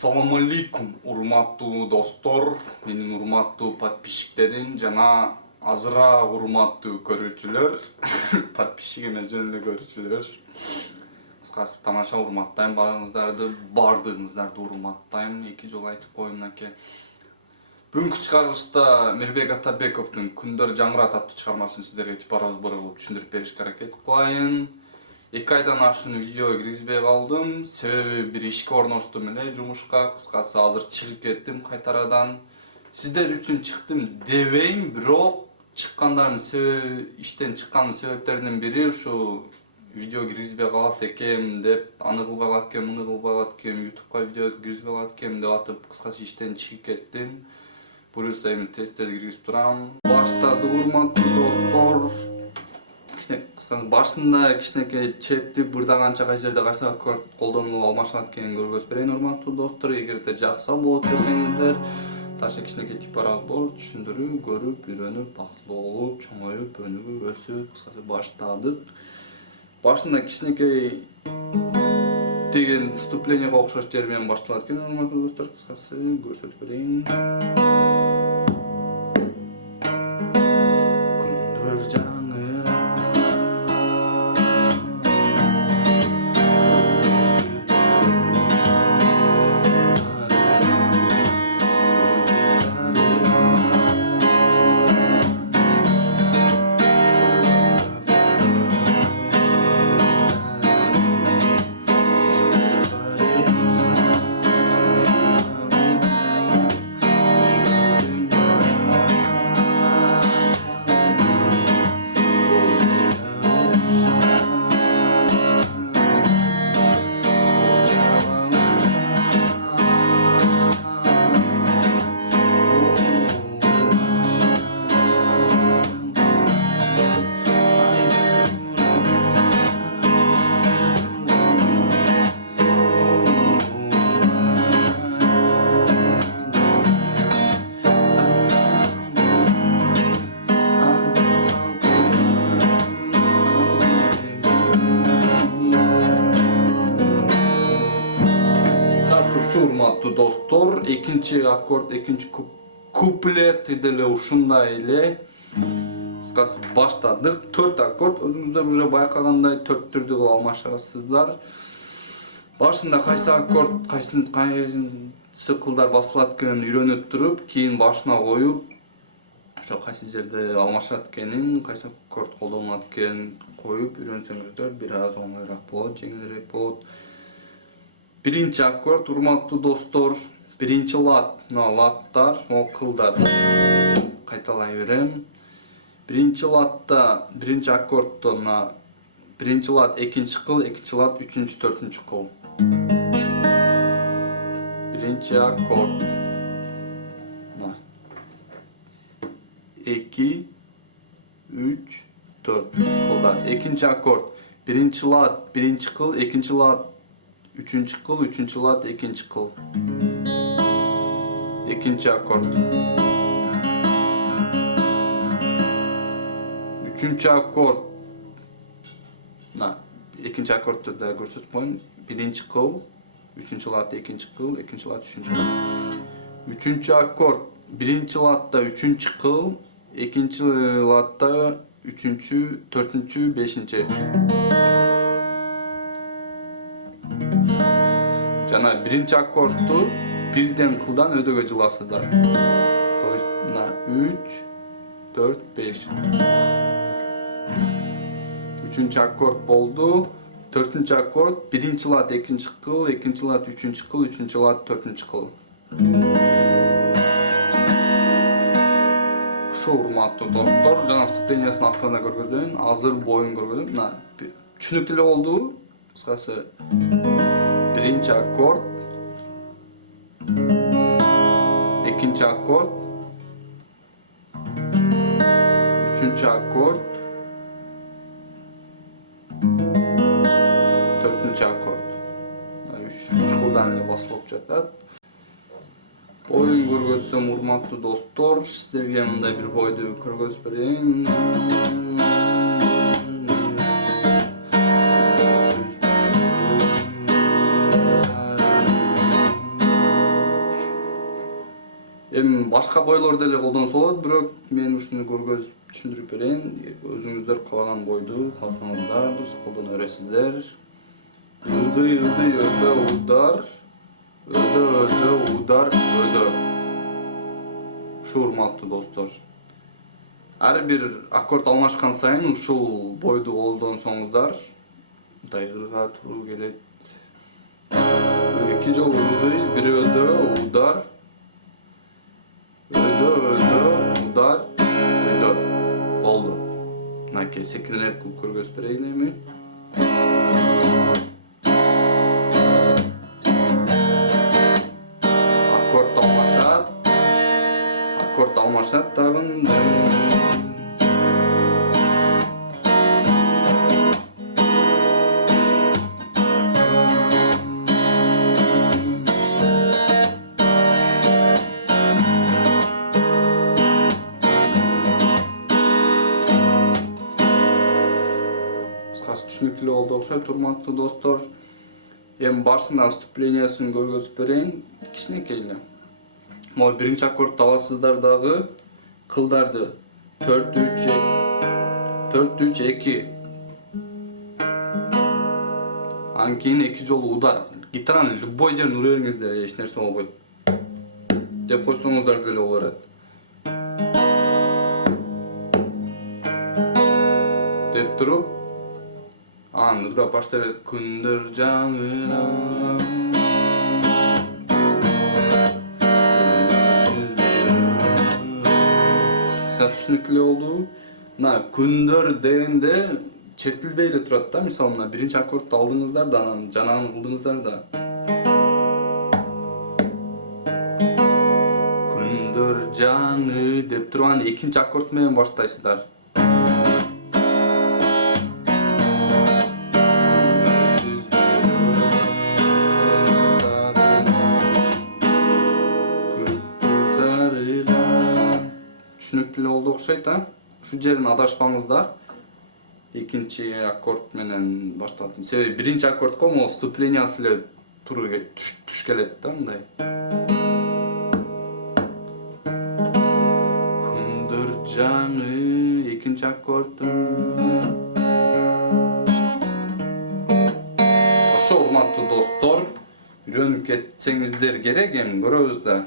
Assalamu alaikum, урматтуу достор, менин урматтуу подписчиктерим жана азыраак урматтуу көрүүчүлөр, подписчик эмес жөн эле көрүүчүлөр. Кыскасы тамаша урматтайм баардыгыңыздарды урматтайм. Эки жолу айтып коеюн мынакей. Бүгүнкү чыгарылышта Мирбек Атабековдун Күндөр жаңырат аттуу чыгармасын сиздерге типаразбыр кылып түшүндүрүп беришке аракет кылайын. 2 айдан ашуун видео киргизбей калдым. Себеби бир ишке орноштум эле жумушка. Кыскасы азыр чыгып кеттим кайтарадан. Сиздер үчүн чыктым дебейм, бирок чыккандарым себеби иштен чыккан себептердин бири ушу видео киргизбей калат экем деп, аны кылбай калат экем, муну кылбай калат экем, YouTube'га видео киргизбей калат экем деп атып, кыскасы иштен чыгып кеттим. Буюрса эми тез-тез киргизип турам. Баштадык урматтуу достор. Кыскасы башында кичинекей чепти бырдаганча кайсы жерде кайсы аккорд колдонууп алмашат экенин көргөзүп берейин урматтуу достор. Эгерде жакса болот десеңиздер, ташы кичинекей типа разбор, түшүндүрүү, көрүп, үйрөнүп, бактылуу болуп, чоңоюп, өнүгүп, өсүп, кыскасы баштадык. Башында кичинекей деген вступлениеге окшош жер менен башталат экен урматтуу достор. Кыскасы көрсөтүп берейин. Урматтуу достор, экинчи аккорд, экинчи куплети деле ушундай эле. Кыскасы баштадык. 4 аккорд, өзүңүздөр уже байкагандай 4 түрдүү кылып алмашасыздар. Башында кайсы аккорд, кайсы кылдар басылат экенин үйрөнүп туруп, кийин башына коюп, ошо кайсы жерде алмашат экенин, кайсы аккорд колдонулат экенин коюп үйрөнсөңүздөр бир аз оңоюраак болот, жеңилирээк болот. Биринчи аккорд, урматтуу достор, биринчи лат, латтар, кылдар. Кайталай берем. Биринчи латта, биринчи аккордто биринчи лат экинчи кыл, экинчи лат үчүнчү, төртүнчү кыл. Биринчи аккорд. 2, 3, 4 кылдар. Экинчи аккорд, биринчи лат, биринчи кыл, экинчи лат üçüncü kıl, üçüncü lat, ikinci kıl. İkinci akord. Üçüncü akord. İkinci akordda da görsötüp koyun. Birinci kıl, üçüncü lat, ikinci kıl, ikinci lat, üçüncü kıl. Üçüncü akord. Birinci latta üçüncü kıl, ikinci latta üçüncü, dördüncü, beşinci. Жана биринчи аккордду бирден кылдан өдөгө жыласыздар. То есть 3, 4, 5. Үчүнчү аккорд болду. Төртүнчү аккорд биринчи лат экинчи кыл, экинчи лат үчүнчү кыл, үчүнчү лат төртүнчү кыл. Ушу урматтуу достор, жана вступлениесин акырына көргөзөйүн, азыр боюн көргөзөйүн. Түшүнүктүү эле болду. Кыскасы birinci akord, ikinci akord, üçüncü akord, dördüncü akord. Üç kıldan ele basılıp жатат. Boyun көргөзсөм, урматтуу достор, сиздерге мындай бир бойду көргөзүп берейин. Эми башка бойлор деле колдонсо болот, бирок мен ушуну көргөзүп түшүндүрүп берейин. Өзүңүздөр каалаган бойду кааласаңыздар колдоно бересиздер. Ылдый, ылдый, өдө, удар. Өдө, өдө, удар, өдө. Ушу урматтуу достор. Ар бир аккорд алмашкан сайын ушул бойду колдонсоңуздар дайгырга туура келет. Эки жолу ылдый, бир өдө, удар. Өдө, өдө, удар, өдө. Болду. Мынакей секинерээк кылып көргөзүп берейин эми. Аккорд алмашат дагы. Кыскасы түшүнүктүү болду окшойт, урматтуу достор. Эми башында вступлениясын көргөзүп берейин. Кичинекей эле. Могу биринчи аккордду аласыздар дагы, кылдарды 4-3-2. Анан кийин эки жолу удар. Гитаранын любой жерин ура бериңиздер, эч нерсе болбойт. Деп койсоңуздар деле боло берет. Деп туруп, анан ырдап баштай берет. Күндөр жаңырап. Түшүнүктүү болду. Мына күндөр дегенде чертилбей эле турат да. Мисалы мына биринчи аккордду алдыңыздар да, анан жанагын кылдыңыздар да. Күндөр жаңы деп туруп анан экинчи аккорд менен баштайсыздар. Түшүнүктүү болду окшойт, а? Ушу жерин адашпаңыздар. Экинчи аккорд менен башталат. Себеби биринчи аккордко могу вступлениясы эле туура түш келет да, мындай. Күндөр жаңы, экинчи аккорд. Ошо урматтуу достор, үйрөнүп кетсеңиздер керек, эми көрөбүз да.